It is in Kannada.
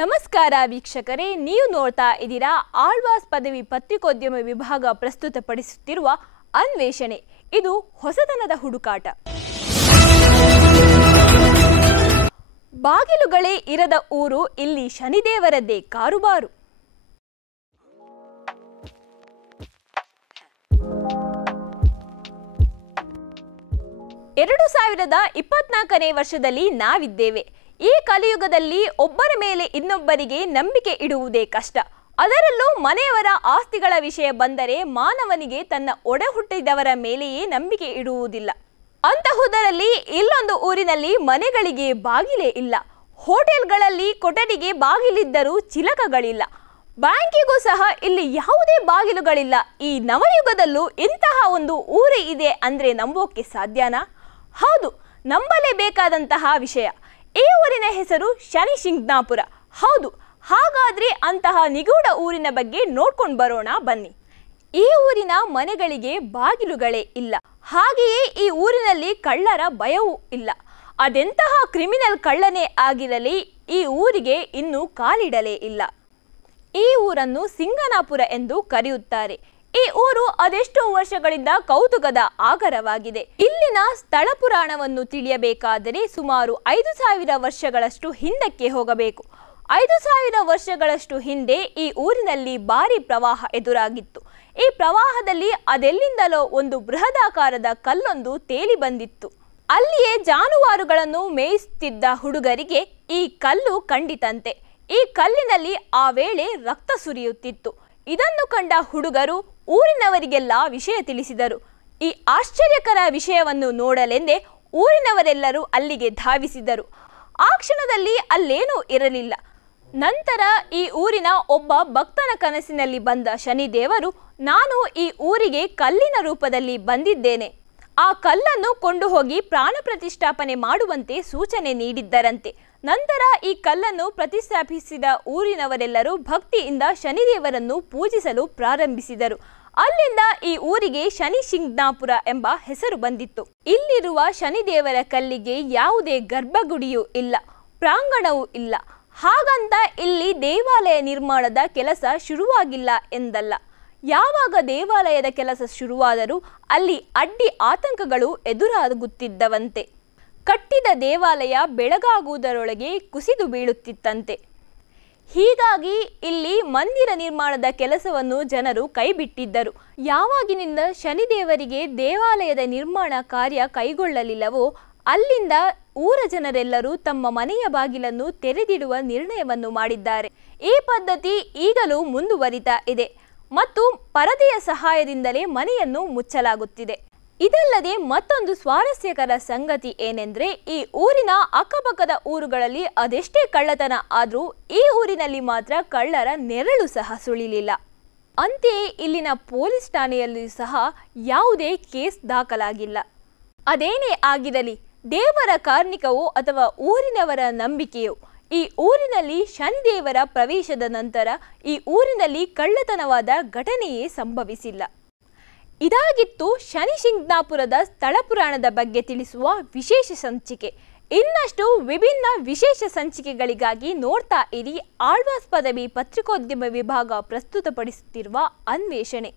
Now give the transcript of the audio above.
ನಮಸ್ಕಾರ ವೀಕ್ಷಕರೇ, ನೀವು ನೋಡ್ತಾ ಇದ್ದೀರಾ ಆಳ್ವಾಸ್ ಪದವಿ ಪತ್ರಿಕೋದ್ಯಮ ವಿಭಾಗ ಪ್ರಸ್ತುತಪಡಿಸುತ್ತಿರುವ ಅನ್ವೇಷಣೆ. ಇದು ಹೊಸತನದ ಹುಡುಕಾಟ. ಬಾಗಿಲುಗಳೇ ಇರದ ಊರು, ಇಲ್ಲಿ ಶನಿದೇವರದ್ದೇ ಕಾರುಬಾರು. ಎರಡು 2024ನೇ ವರ್ಷದಲ್ಲಿ ನಾವಿದ್ದೇವೆ. ಈ ಕಲಿಯುಗದಲ್ಲಿ ಒಬ್ಬರ ಮೇಲೆ ಇನ್ನೊಬ್ಬರಿಗೆ ನಂಬಿಕೆ ಇಡುವುದೇ ಕಷ್ಟ. ಅದರಲ್ಲೂ ಮನೆಯವರ ಆಸ್ತಿಗಳ ವಿಷಯ ಬಂದರೆ ಮಾನವನಿಗೆ ತನ್ನ ಒಡ ಹುಟ್ಟಿದವರ ಮೇಲೆಯೇ ನಂಬಿಕೆ ಇಡುವುದಿಲ್ಲ. ಅಂತಹುದರಲ್ಲಿ ಇಲ್ಲೊಂದು ಊರಿನಲ್ಲಿ ಮನೆಗಳಿಗೆ ಬಾಗಿಲೇ ಇಲ್ಲ. ಹೋಟೆಲ್ಗಳಲ್ಲಿ ಕೊಠಡಿಗೆ ಬಾಗಿಲಿದ್ದರೂ ಚಿಲಕಗಳಿಲ್ಲ. ಬ್ಯಾಂಕಿಗೂ ಸಹ ಇಲ್ಲಿ ಯಾವುದೇ ಬಾಗಿಲುಗಳಿಲ್ಲ. ಈ ನವಯುಗದಲ್ಲೂ ಇಂತಹ ಒಂದು ಊರು ಇದೆ ಅಂದ್ರೆ ನಂಬೋಕೆ ಸಾಧ್ಯನಾ? ಹೌದು, ನಂಬಲೇಬೇಕಾದಂತಹ ವಿಷಯ. ಈ ಊರಿನ ಹೆಸರು ಶನಿಶಿಂಗ್ನಾಪುರ. ಹೌದು, ಹಾಗಾದ್ರೆ ಅಂತಹ ನಿಗೂಢ ಊರಿನ ಬಗ್ಗೆ ನೋಡ್ಕೊಂಡು ಬರೋಣ ಬನ್ನಿ. ಈ ಊರಿನ ಮನೆಗಳಿಗೆ ಬಾಗಿಲುಗಳೇ ಇಲ್ಲ. ಹಾಗೆಯೇ ಈ ಊರಿನಲ್ಲಿ ಕಳ್ಳರ ಭಯವೂ ಇಲ್ಲ. ಅದೆಂತಹ ಕ್ರಿಮಿನಲ್ ಕಳ್ಳನೇ ಆಗಿರಲಿ, ಈ ಊರಿಗೆ ಇನ್ನೂ ಕಾಲಿಡಲೇ ಇಲ್ಲ. ಈ ಊರನ್ನು ಸಿಂಗನಾಪುರ ಎಂದು ಕರೆಯುತ್ತಾರೆ. ಈ ಊರು ಅದೆಷ್ಟೋ ವರ್ಷಗಳಿಂದ ಕೌತುಕದ ಆಗರವಾಗಿದೆ. ಇಲ್ಲಿನ ಸ್ಥಳ ಪುರಾಣವನ್ನು ತಿಳಿಯಬೇಕಾದರೆ ಸುಮಾರು 5000 ವರ್ಷಗಳಷ್ಟು ಹಿಂದಕ್ಕೆ ಹೋಗಬೇಕು. 5000 ವರ್ಷಗಳಷ್ಟು ಹಿಂದೆ ಈ ಊರಿನಲ್ಲಿ ಭಾರಿ ಪ್ರವಾಹ ಎದುರಾಗಿತ್ತು. ಈ ಪ್ರವಾಹದಲ್ಲಿ ಅದೆಲ್ಲಿಂದಲೋ ಒಂದು ಬೃಹದಾಕಾರದ ಕಲ್ಲೊಂದು ತೇಲಿ ಬಂದಿತ್ತು. ಅಲ್ಲಿಯೇ ಜಾನುವಾರುಗಳನ್ನು ಮೇಯಿಸುತ್ತಿದ್ದ ಹುಡುಗರಿಗೆ ಈ ಕಲ್ಲು ಕಂಡಿತಂತೆ. ಈ ಕಲ್ಲಿನಲ್ಲಿ ಆ ವೇಳೆ ರಕ್ತ ಸುರಿಯುತ್ತಿತ್ತು. ಇದನ್ನು ಕಂಡ ಹುಡುಗರು ಊರಿನವರಿಗೆಲ್ಲ ವಿಷಯ ತಿಳಿಸಿದರು. ಈ ಆಶ್ಚರ್ಯಕರ ವಿಷಯವನ್ನು ನೋಡಲೆಂದೇ ಊರಿನವರೆಲ್ಲರೂ ಅಲ್ಲಿಗೆ ಧಾವಿಸಿದರು. ಆ ಕ್ಷಣದಲ್ಲಿ ಅಲ್ಲೇನೂ ಇರಲಿಲ್ಲ. ನಂತರ ಈ ಊರಿನ ಒಬ್ಬ ಭಕ್ತನ ಕನಸಿನಲ್ಲಿ ಬಂದ ಶನಿದೇವರು, ನಾನು ಈ ಊರಿಗೆ ಕಲ್ಲಿನ ರೂಪದಲ್ಲಿ ಬಂದಿದ್ದೇನೆ, ಆ ಕಲ್ಲನ್ನು ಕೊಂಡು ಹೋಗಿ ಪ್ರಾಣ ಪ್ರತಿಷ್ಠಾಪನೆ ಮಾಡುವಂತೆ ಸೂಚನೆ ನೀಡಿದ್ದರಂತೆ. ನಂತರ ಈ ಕಲ್ಲನ್ನು ಪ್ರತಿಷ್ಠಾಪಿಸಿದ ಊರಿನವರೆಲ್ಲರೂ ಭಕ್ತಿಯಿಂದ ಶನಿದೇವರನ್ನು ಪೂಜಿಸಲು ಪ್ರಾರಂಭಿಸಿದರು. ಅಲ್ಲಿಂದ ಈ ಊರಿಗೆ ಶನಿಶಿಂಗ್ನಾಪುರ ಎಂಬ ಹೆಸರು ಬಂದಿತ್ತು. ಇಲ್ಲಿರುವ ಶನಿದೇವರ ಕಲ್ಲಿಗೆ ಯಾವುದೇ ಗರ್ಭಗುಡಿಯೂ ಇಲ್ಲ, ಪ್ರಾಂಗಣವೂ ಇಲ್ಲ. ಹಾಗಂತ ಇಲ್ಲಿ ದೇವಾಲಯ ನಿರ್ಮಾಣದ ಕೆಲಸ ಶುರುವಾಗಿಲ್ಲ ಎಂದಲ್ಲ. ಯಾವಾಗ ದೇವಾಲಯದ ಕೆಲಸ ಶುರುವಾದರೂ ಅಲ್ಲಿ ಅಡ್ಡಿ ಆತಂಕಗಳು ಎದುರಾಗುತ್ತಿದ್ದವಂತೆ. ಕಟ್ಟಿದ ದೇವಾಲಯ ಬೆಳಗಾಗುವುದರೊಳಗೆ ಕುಸಿದು ಬೀಳುತ್ತಿತ್ತಂತೆ. ಹೀಗಾಗಿ ಇಲ್ಲಿ ಮಂದಿರ ನಿರ್ಮಾಣದ ಕೆಲಸವನ್ನು ಜನರು ಕೈಬಿಟ್ಟಿದ್ದರು. ಯಾವಾಗಿನಿಂದ ಶನಿದೇವರಿಗೆ ದೇವಾಲಯದ ನಿರ್ಮಾಣ ಕಾರ್ಯ ಕೈಗೊಳ್ಳಲಿಲ್ಲವೋ ಅಲ್ಲಿಂದ ಊರ ಜನರೆಲ್ಲರೂ ತಮ್ಮ ಮನೆಯ ಬಾಗಿಲನ್ನು ತೆರೆದಿಡುವ ನಿರ್ಣಯವನ್ನು ಮಾಡಿದ್ದಾರೆ. ಈ ಪದ್ಧತಿ ಈಗಲೂ ಮುಂದುವರಿತಾ ಇದೆ ಮತ್ತು ಪರದೆಯ ಸಹಾಯದಿಂದಲೇ ಮನೆಯನ್ನು ಮುಚ್ಚಲಾಗುತ್ತಿದೆ. ಇದಲ್ಲದೆ ಮತ್ತೊಂದು ಸ್ವಾರಸ್ಯಕರ ಸಂಗತಿ ಏನೆಂದರೆ, ಈ ಊರಿನ ಅಕ್ಕಪಕ್ಕದ ಊರುಗಳಲ್ಲಿ ಅದೆಷ್ಟೇ ಕಳ್ಳತನ ಆದರೂ ಈ ಊರಿನಲ್ಲಿ ಮಾತ್ರ ಕಳ್ಳರ ನೆರಳು ಸಹ ಸುಳಿಲಿಲ್ಲ. ಅಂತೆಯೇ ಇಲ್ಲಿನ ಪೊಲೀಸ್ ಠಾಣೆಯಲ್ಲಿಯೂ ಸಹ ಯಾವುದೇ ಕೇಸ್ ದಾಖಲಾಗಿಲ್ಲ. ಅದೇನೇ ಆಗಿರಲಿ, ದೇವರ ಕಾರ್ಣಿಕವೋ ಅಥವಾ ಊರಿನವರ ನಂಬಿಕೆಯೋ, ಈ ಊರಿನಲ್ಲಿ ಶನಿದೇವರ ಪ್ರವೇಶದ ನಂತರ ಈ ಊರಿನಲ್ಲಿ ಕಳ್ಳತನವಾದ ಘಟನೆಯೇ ಸಂಭವಿಸಿಲ್ಲ. ಇದಾಗಿತ್ತು ಶನಿಶಿಂಗ್ನಾಪುರದ ಸ್ಥಳ ಪುರಾಣದ ಬಗ್ಗೆ ತಿಳಿಸುವ ವಿಶೇಷ ಸಂಚಿಕೆ. ಇನ್ನಷ್ಟು ವಿಭಿನ್ನ ವಿಶೇಷ ಸಂಚಿಕೆಗಳಿಗಾಗಿ ನೋಡ್ತಾ ಇರಿ ಆಳ್ವಾಸ್ ಪದವಿ ಪತ್ರಿಕೋದ್ಯಮ ವಿಭಾಗ ಪ್ರಸ್ತುತಪಡಿಸುತ್ತಿರುವ ಅನ್ವೇಷಣೆ.